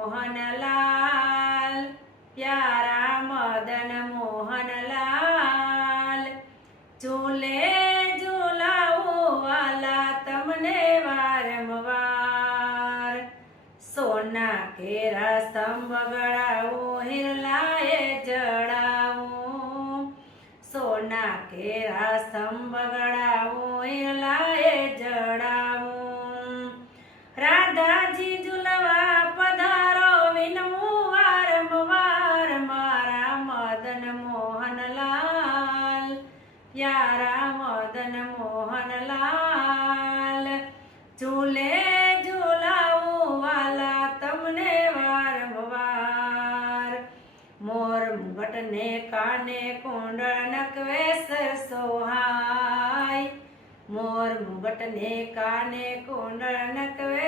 મોહનલાલ, પ્યારા મદન મોહનલાલ, ઝૂલે ઝૂલાવું વાલા તમને વારંવાર, સોના કેરા સ્તંભ ગળાવું હિરલાએ જડાવું, સોના કેરા સ્તંભ ગળાવું હિરલાએ જડાવું, રાધાજી ઝૂલવા પધારો વિનવું વારંવાર, મારા મદન મોહનલાલ, પ્યારા મદન મોહનલાલ, ઝૂલે ઝૂલાવું વાલા તમને વારંવાર, મોર મુગટને કાને કુંડળ નકવે સરસોહાય, મોર મુગટને કાને કુંડળ નકવે